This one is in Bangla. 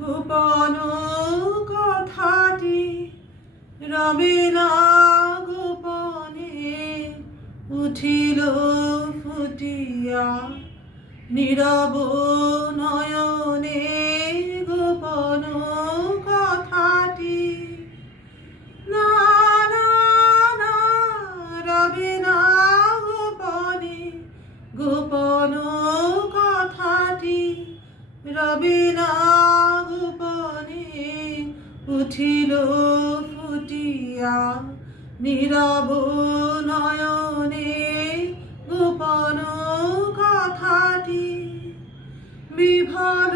গোপন কথাটি রবে না গোপনে উঠিল ফুটিয়া নীরব নয়নে গোপন কথাটি না না না রবে না গোপনে গোপন কথাটি রবে না গোপনে উঠিল ফুটিয়া নীরব নয়নে গোপন কথাটি বিভোর